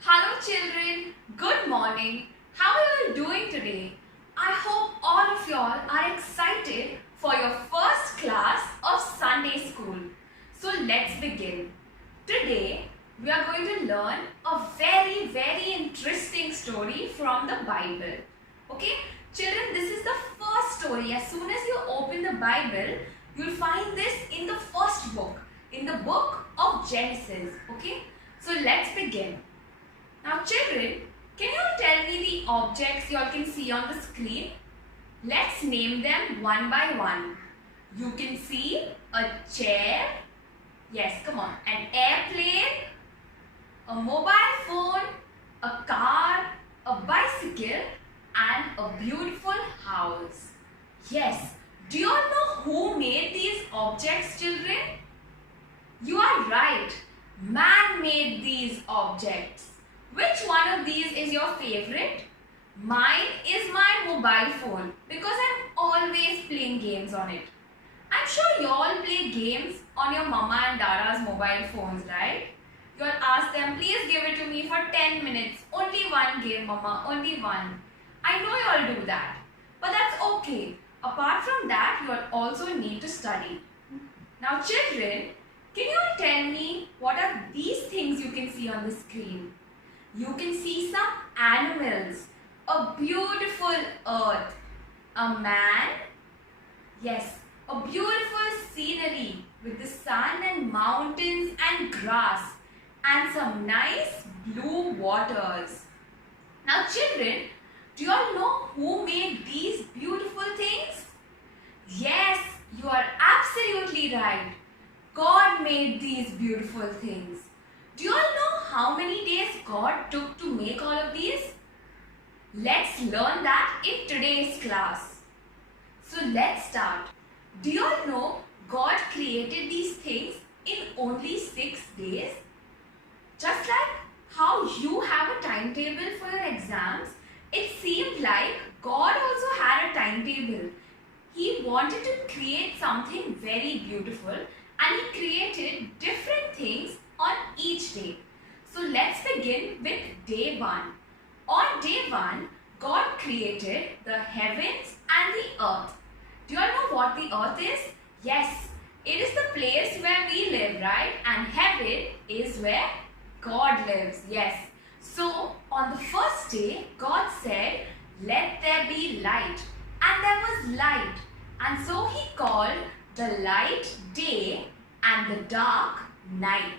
Hello children, good morning. How are you all doing today? I hope all of y'all are excited for your first class of Sunday school. So let's begin. Today we are going to learn a very interesting story from the Bible. Okay? Children, this is the first story. As soon as you open the Bible, you'll find this in the first book, in the book of Genesis. Okay? So let's begin. Now children, can you tell me the objects you all can see on the screen? Let's name them one by one. You can see a chair, yes come on, an airplane, a mobile phone, a car, a bicycle and a beautiful house. Yes, do you all know who made these objects children? You are right, man made these objects. Which one of these is your favorite? Mine is my mobile phone because I'm always playing games on it. I'm sure you all play games on your mama and dada's mobile phones, right? You all ask them, please give it to me for 10 minutes. Only one game, mama, only one. I know you all do that. But that's okay. Apart from that, you all also need to study. Now children, can you all tell me what are these things you can see on the screen? You can see some animals, a beautiful earth, a man, yes, a beautiful scenery with the sun and mountains and grass and some nice blue waters. Now children, do you all know who made these beautiful things? Yes, you are absolutely right. God made these beautiful things. Do you all know how many days God took to make all of these? Let's learn that in today's class. So let's start. Do you all know God created these things in only 6 days? Just like how you have a timetable for your exams, it seemed like God also had a timetable. He wanted to create something very beautiful and He created different things on each day. So let's begin with day 1. On day 1, God created the heavens and the earth. Do you all know what the earth is? Yes, it is the place where we live, right? And heaven is where God lives. Yes. So on the first day, God said, let there be light. And there was light. And so He called the light day and the dark night.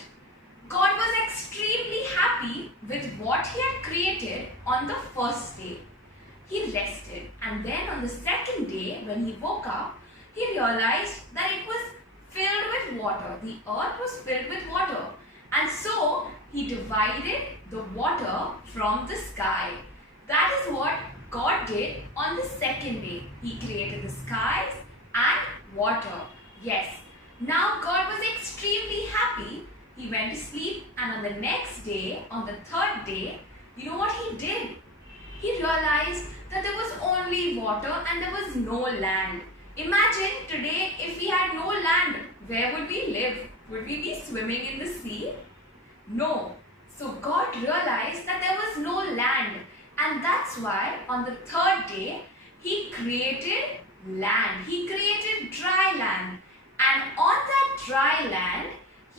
God was extremely happy with what He had created on the first day. He rested, and then on the second day when He woke up, He realized that it was filled with water. The earth was filled with water. And so He divided the water from the sky. That is what God did on the second day. He created the skies and water. Yes. Now God was extremely happy. He went to sleep, and on the next day, on the third day, you know what He did? He realized that there was only water and there was no land. Imagine today if we had no land, where would we live? Would we be swimming in the sea? No. So God realized that there was no land, and that's why on the third day, He created land. He created dry land, and on that dry land,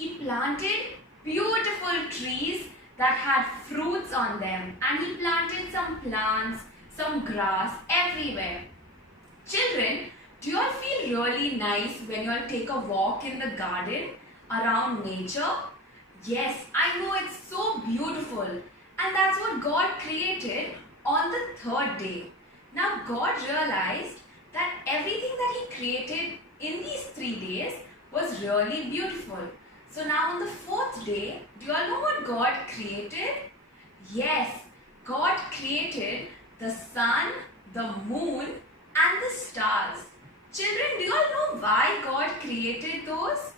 He planted beautiful trees that had fruits on them, and He planted some plants, some grass everywhere. Children, do you all feel really nice when you all take a walk in the garden around nature? Yes, I know it's so beautiful, and that's what God created on the third day. Now God realized that everything that He created in these 3 days was really beautiful. So now on the fourth day, do you all know what God created? Yes, God created the sun, the moon and the stars. Children, do you all know why God created those?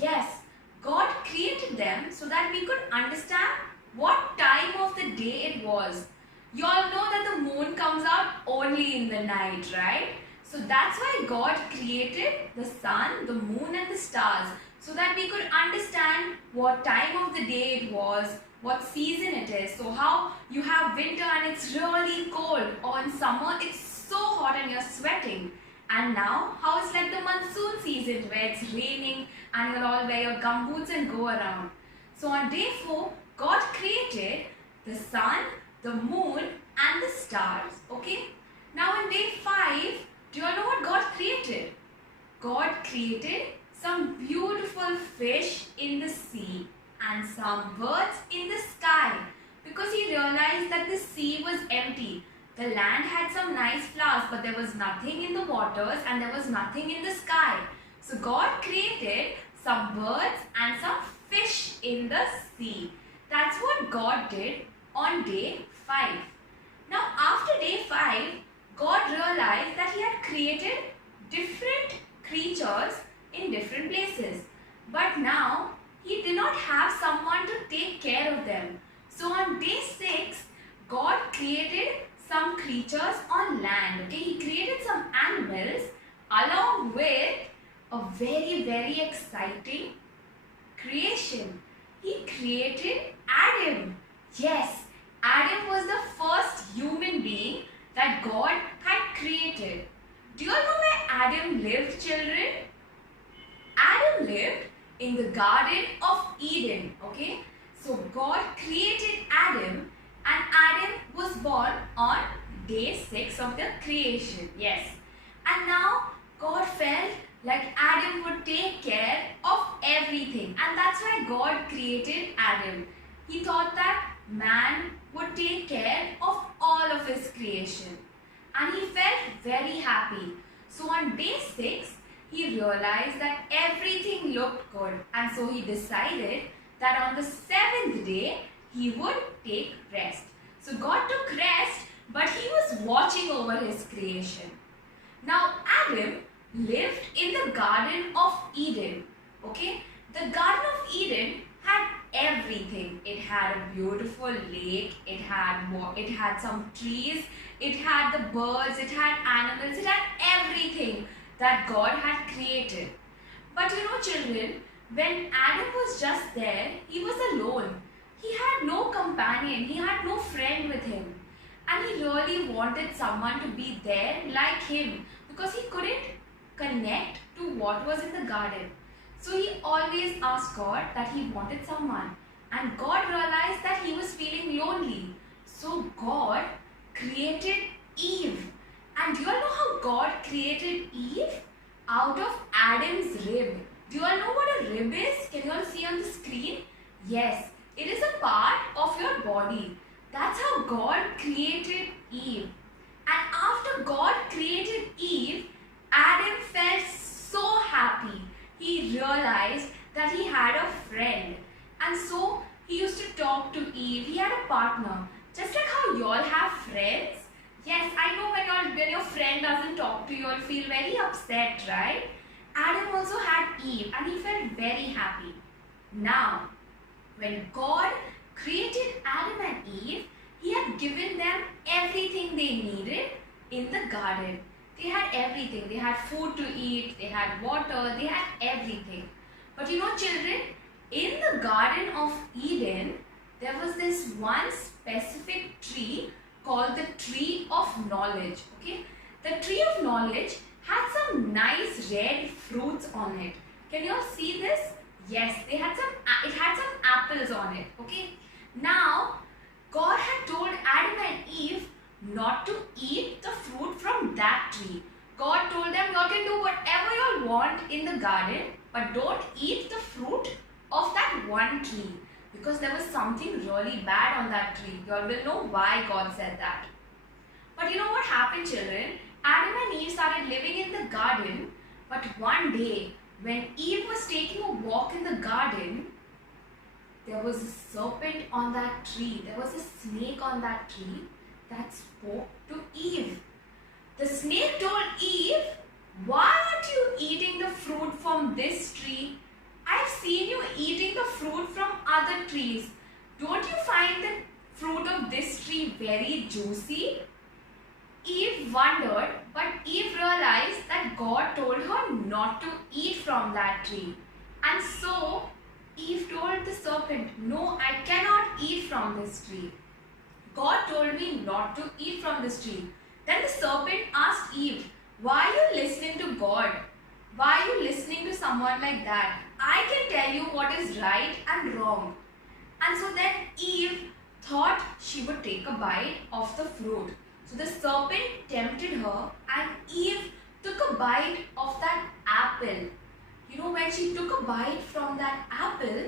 Yes, God created them so that we could understand what time of the day it was. You all know that the moon comes out only in the night, right? So that's why God created the sun, the moon and the stars, so that we could understand what time of the day it was, what season it is. So how you have winter and it's really cold, or in summer it's so hot and you're sweating. And now how it's like the monsoon season where it's raining and you'll all wear your gumboots and go around. So on day 4, God created the sun, the moon and the stars. Okay. Now on day 5, do you all know what God created? God created some beautiful fish in the sea and some birds in the sky, because he realized that the sea was empty. The land had some nice flowers, but there was nothing in the waters and there was nothing in the sky. So God created some birds and some fish in the sea. That's what God did on day 5. Now after day 5, God realized that he had created different creatures in different places. But now he did not have someone to take care of them. So on day 6, God created some creatures on land. Okay, he created some animals along with a very exciting creation. He created Adam. Yes, Adam was the first human being that God had created. Do you all know where Adam lived, children? Adam lived in the Garden of Eden. Okay, so God created Adam and Adam was born on day 6 of the creation. Yes, and now God felt like Adam would take care of everything, and that's why God created Adam. He thought that man would take care of all of his creation, and he felt very happy. So on day 6, he realized that everything looked good, and so he decided that on the 7th day he would take rest. So God took rest, but he was watching over his creation. Now Adam lived in the Garden of Eden. Okay, the Garden of Eden had everything. It had a beautiful lake, it had some trees, it had the birds, it had animals, it had everything that God had created. But you know, children, when Adam was just there, he was alone. He had no companion, he had no friend with him. And he really wanted someone to be there like him, because he couldn't connect to what was in the garden. So he always asked God that he wanted someone. And God realized that he was feeling lonely. So God created Eve. And do you all know how God created Eve? Out of Adam's rib. Do you all know what a rib is? Can you all see on the screen? Yes, it is a part of your body. That's how God created Eve. And after God created Eve, Adam felt so happy. He realized that he had a friend. And so he used to talk to Eve. He had a partner. Just like how you all have friends. Yes, I know when your friend doesn't talk to you, you'll feel very upset, right? Adam also had Eve and he felt very happy. Now, when God created Adam and Eve, he had given them everything they needed in the garden. They had everything. They had food to eat, they had water, they had everything. But you know, children, in the Garden of Eden, there was this one specific tree called the tree of knowledge. Okay, the tree of knowledge had some nice red fruits on it. Can you all see this? Yes, it had some apples on it. Okay, now God had told Adam and Eve not to eat the fruit from that tree. God told them you can do whatever you want in the garden, but don't eat the fruit of that one tree, because there was something really bad on that tree. You all will know why God said that. But you know what happened, children? Adam and Eve started living in the garden, but one day when Eve was taking a walk in the garden, there was a serpent on that tree. There was a snake on that tree that spoke to Eve. The snake told Eve, "Why aren't you eating the fruit from this tree? I've seen you eating the fruit from other trees. Don't you find the fruit of this tree very juicy?" Eve wondered, but Eve realized that God told her not to eat from that tree. And so Eve told the serpent, "No, I cannot eat from this tree. God told me not to eat from this tree." Then the serpent asked Eve, "Why are you listening to God? Why are you listening to someone like that? I can tell you what is right and wrong." And so then Eve thought she would take a bite of the fruit. So the serpent tempted her and Eve took a bite of that apple. When she took a bite from that apple,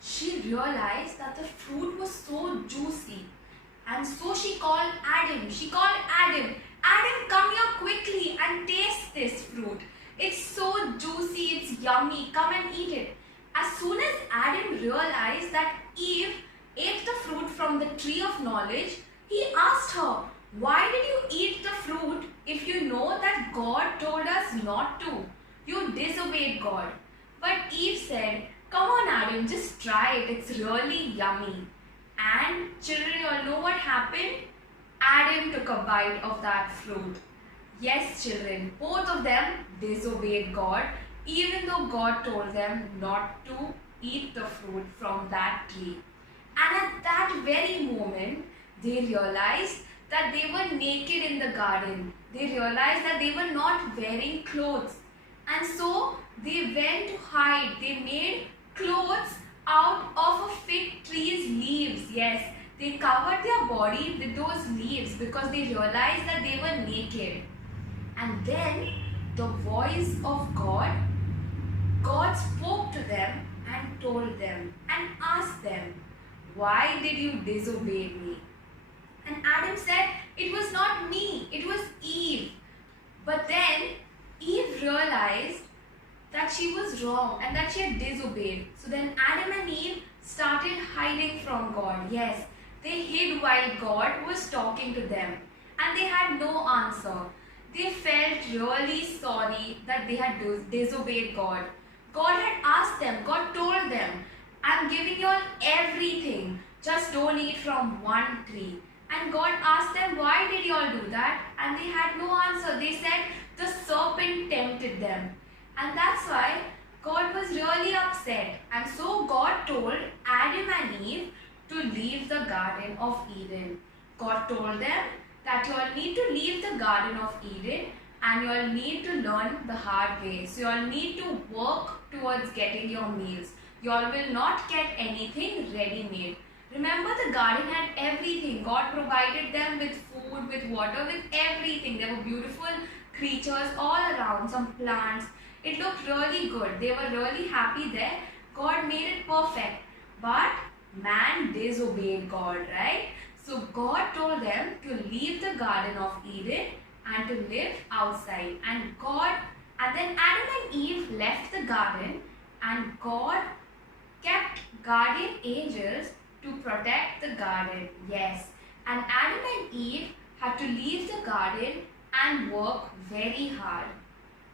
she realized that the fruit was so juicy. And so she called Adam. "Adam, come here quickly and taste this fruit. It's so juicy, it's yummy. Come and eat it." As soon as Adam realized that Eve ate the fruit from the tree of knowledge, he asked her, "Why did you eat the fruit if you know that God told us not to? You disobeyed God." But Eve said, "Come on, Adam, just try it. It's really yummy." And children, you all know what happened? Adam took a bite of that fruit. Yes, children, both of them disobeyed God, even though God told them not to eat the fruit from that tree. And at that very moment, they realized that they were naked in the garden. They realized that they were not wearing clothes. And so they went to hide. They made clothes out of a fig tree's leaves. Yes, they covered their body with those leaves because they realized that they were naked. And then the voice of God spoke to them and told them and asked them, "Why did you disobey me?" And Adam said, "It was not me, it was Eve." But then Eve realized that she was wrong and that she had disobeyed. So then Adam and Eve started hiding from God. Yes, they hid while God was talking to them and they had no answer. They felt really sorry that they had disobeyed God. God had asked them, God told them, "I'm giving you all everything, just don't eat from one tree." And God asked them, "Why did you all do that?" And they had no answer. They said the serpent tempted them. And that's why God was really upset. And so God told Adam and Eve to leave the Garden of Eden. God told them that you all need to leave the Garden of Eden and you all need to learn the hard way. So you all need to work towards getting your meals. You all will not get anything ready-made. Remember, the garden had everything. God provided them with food, with water, with everything. There were beautiful creatures all around, some plants. It looked really good. They were really happy there. God made it perfect. But man disobeyed God, right? So God told them to leave the Garden of Eden and to live outside. And then Adam and Eve left the garden and God kept guardian angels to protect the garden. Yes. And Adam and Eve had to leave the garden and work very hard.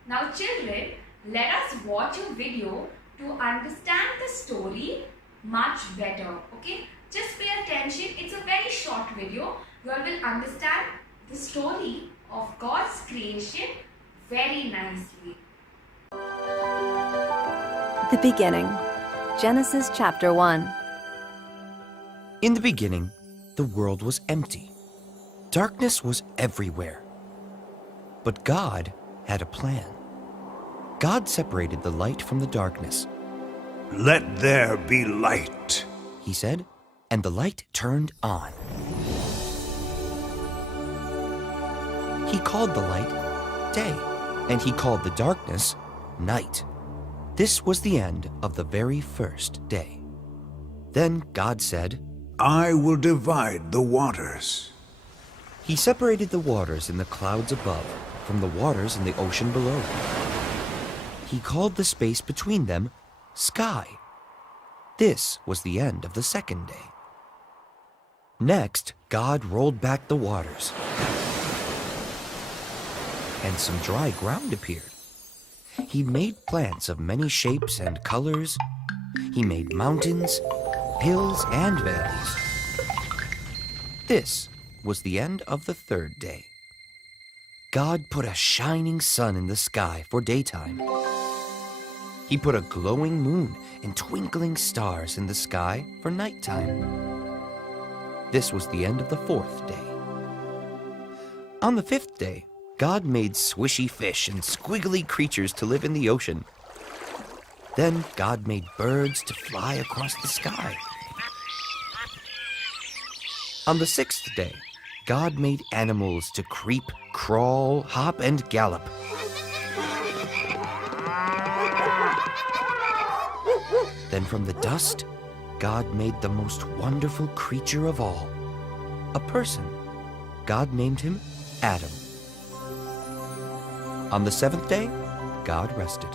Now children, let us watch a video to understand the story much better. Okay? Just pay attention. It's a very short video. You all will understand the story of God's creation very nicely. The beginning. Genesis chapter 1. In the beginning, the world was empty. Darkness was everywhere. But God had a plan. God separated the light from the darkness. "Let there be light," He said, and the light turned on. He called the light day, and he called the darkness night. This was the end of the very first day. Then God said, "I will divide the waters." He separated the waters in the clouds above from the waters in the ocean below. He called the space between them sky. This was the end of the second day. Next, God rolled back the waters, and some dry ground appeared. He made plants of many shapes and colors. He made mountains, hills, and valleys. This was the end of the third day. God put a shining sun in the sky for daytime. He put a glowing moon and twinkling stars in the sky for nighttime. This was the end of the fourth day. On the fifth day, God made swishy fish and squiggly creatures to live in the ocean. Then God made birds to fly across the sky. On the sixth day, God made animals to creep, crawl, hop, and gallop. Then from the dust, God made the most wonderful creature of all, a person. God named him Adam. On the seventh day, God rested.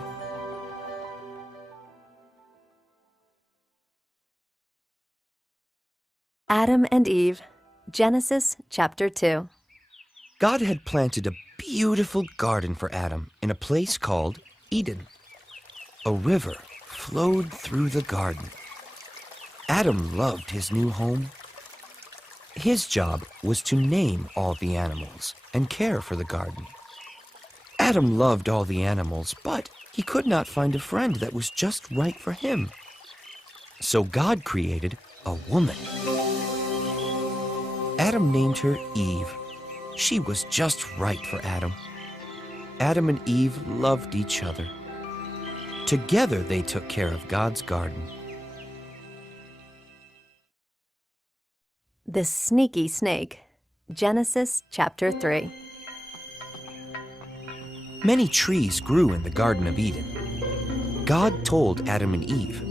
Adam and Eve, Genesis chapter 2. God had planted a beautiful garden for Adam in a place called Eden. A river flowed through the garden. Adam loved his new home. His job was to name all the animals and care for the garden. Adam loved all the animals, but he could not find a friend that was just right for him. So God created a woman. Adam named her Eve. She was just right for Adam. Adam and Eve loved each other. Together they took care of God's garden. The Sneaky Snake, Genesis chapter 3. Many trees grew in the Garden of Eden. God told Adam and Eve,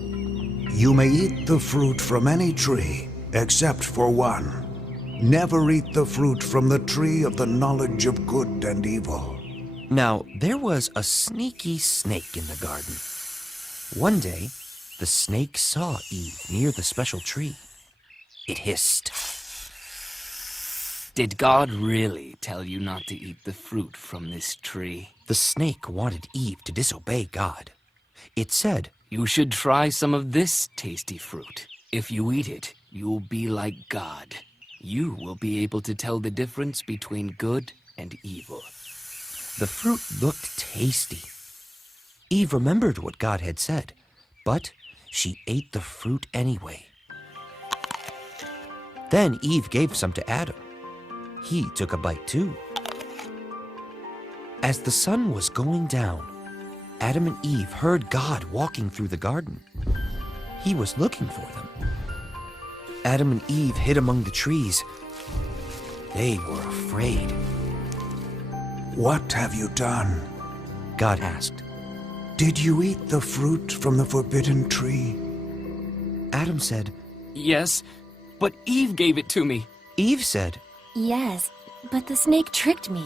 You may eat the fruit from any tree, except for one. Never eat the fruit from the tree of the knowledge of good and evil. Now, there was a sneaky snake in the garden. One day, the snake saw Eve near the special tree. It hissed. Did God really tell you not to eat the fruit from this tree? The snake wanted Eve to disobey God. It said, You should try some of this tasty fruit. If you eat it, you'll be like God. You will be able to tell the difference between good and evil. The fruit looked tasty. Eve remembered what God had said, but she ate the fruit anyway. Then Eve gave some to Adam. He took a bite too. As the sun was going down, Adam and Eve heard God walking through the garden. He was looking for them. Adam and Eve hid among the trees. They were afraid. What have you done? God asked. Did you eat the fruit from the forbidden tree? Adam said. Yes, but Eve gave it to me. Eve said. Yes, but the snake tricked me.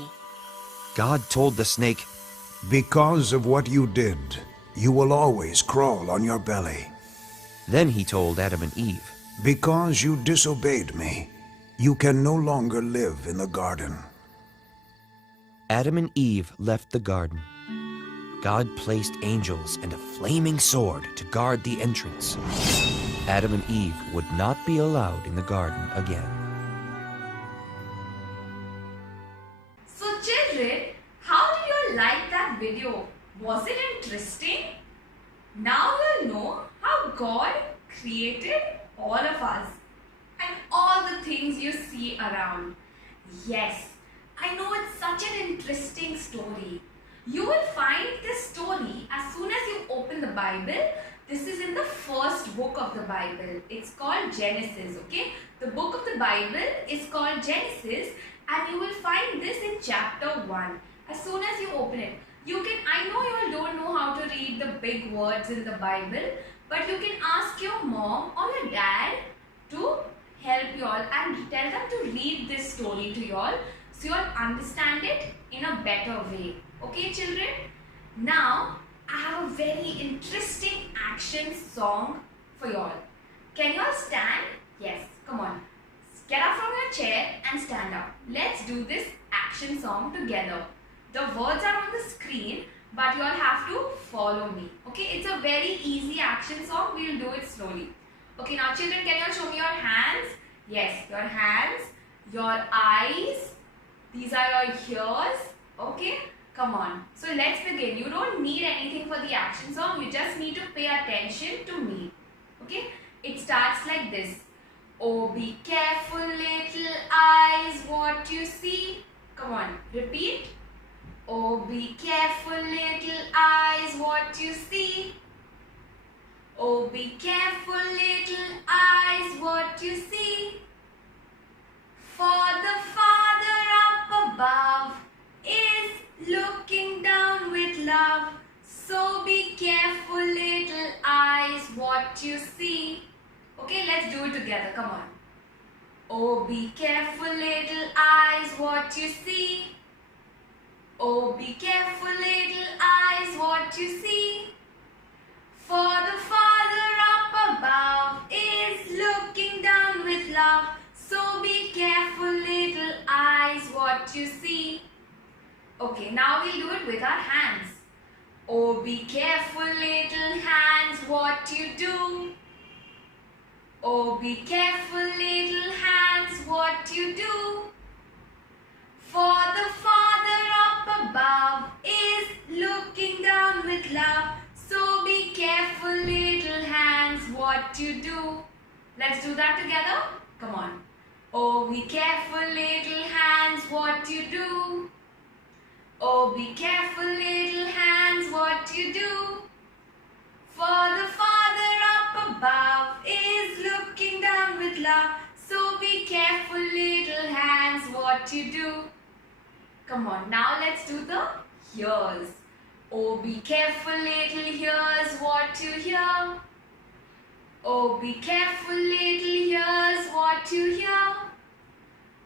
God told the snake, Because of what you did, you will always crawl on your belly. Then he told Adam and Eve, Because you disobeyed me, you can no longer live in the garden. Adam and Eve left the garden. God placed angels and a flaming sword to guard the entrance. Adam and Eve would not be allowed in the garden again. So children, how did you like that video? Was it interesting? Now you'll know how God created all of us and all the things you see around. Yes, I know it's such an interesting story. You will find this story as soon as you open the Bible. This is in the first book of the Bible. It's called Genesis, okay? The book of the Bible is called Genesis and you will find this in chapter 1. As soon as you open it, I know you all don't know how to read the big words in the Bible, but you can ask your mom or your dad to help you all and tell them to read this story to you all so you all understand it in a better way. Okay, children? Now, I have a very interesting action song for you all. Can you all stand? Yes, come on. Get up from your chair and stand up. Let's do this action song together. The words are on the screen, but you all have to follow me. Okay, it's a very easy action song. We will do it slowly. Okay, now children, can you all show me your hands? Yes, your hands, your eyes. These are your ears, Okay? Come on. So let's begin. You don't need anything for the action song. You just need to pay attention to me. Okay? It starts like this. Oh, be careful, little eyes, what you see. Come on, repeat. Oh, be careful, little eyes, what you see. Oh, be careful, little eyes, what you see. For the Father up above is looking down with love. So be careful, little eyes, what you see. Okay, let's do it together. Come on. Oh, be careful, little eyes, what you see. Oh, be careful, little eyes, what you see. For the Father up above is looking down with love. So be careful, little eyes, what you see. Okay, now we'll do it with our hands. Oh, be careful, little hands, what you do. Oh, be careful, little hands, what you do. For the Father up above is looking down with love. So be careful, little hands, what you do. Let's do that together. Come on. Oh, be careful, little hands, what you do. Oh, be careful, little hands, what you do. For the Father up above is looking down with love. So be careful, little hands, what you do. Come on, now let's do the ears. Oh, be careful, little ears, what you hear. Oh, be careful, little ears, what you hear.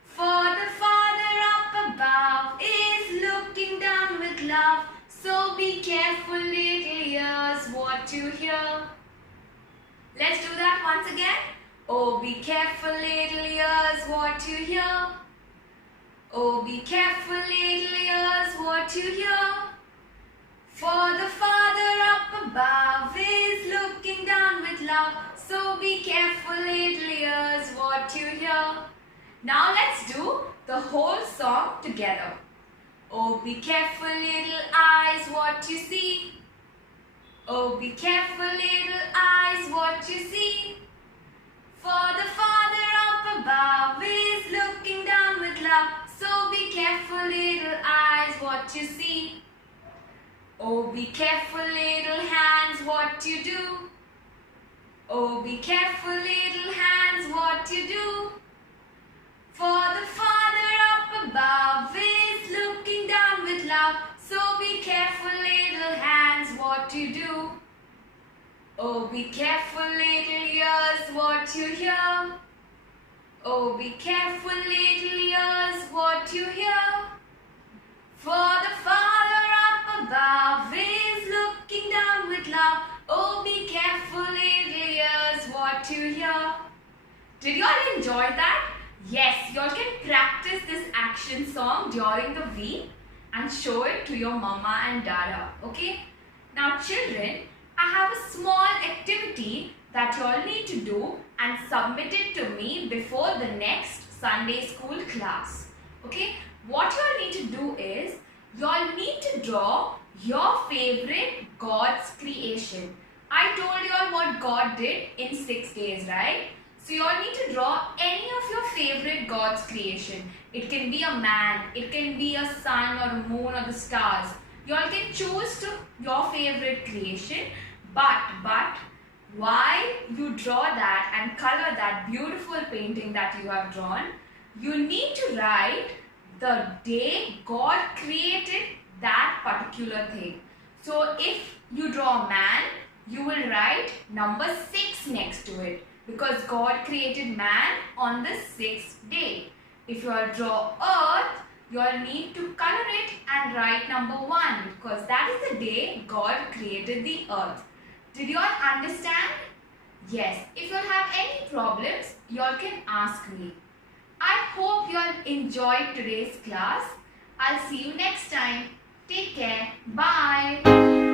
For the Father up above is looking down with love. So be careful, little ears, what you hear. Let's do that once again. Oh, be careful, little ears, what you hear. Oh, be careful, little ears, what you hear. For the Father up above is looking down with love. So be careful, little ears, what you hear. Now let's do the whole song together. Oh, be careful, little eyes, what you see. Oh, be careful, little eyes, what you see. For the Father up above is looking down with love. So be careful, little eyes, what you see. Oh, be careful, little hands, what you do. Oh, be careful, little hands, what you do. For the Father up above is looking down with love. So be careful, little hands, what you do. Oh, be careful, little ears, what you hear. Oh, be careful, little ears, what you hear. For the Father up above is looking down with love. Oh, be careful, little ears, what you hear. Did you all enjoy that? Yes, you all can practice this action song during the week and show it to your mama and dada. Okay? Now children, I have a small activity that you all need to do and submit it to me before the next Sunday school class. Okay? What you all need to do is, you all need to draw your favorite God's creation. I told you all what God did in 6 days, right? So you all need to draw any of your favorite God's creation. It can be a man, it can be a sun or a moon or the stars. You all can choose your favorite creation, but while you draw that and color that beautiful painting that you have drawn, you need to write the day God created that particular thing. So if you draw a man, you will write number 6 next to it, because God created man on the 6th day. If you all draw earth, you all need to color it and write number 1, because that is the day God created the earth. Did you all understand? Yes. If you all have any problems, you all can ask me. I hope you all enjoyed today's class. I'll see you next time. Take care. Bye.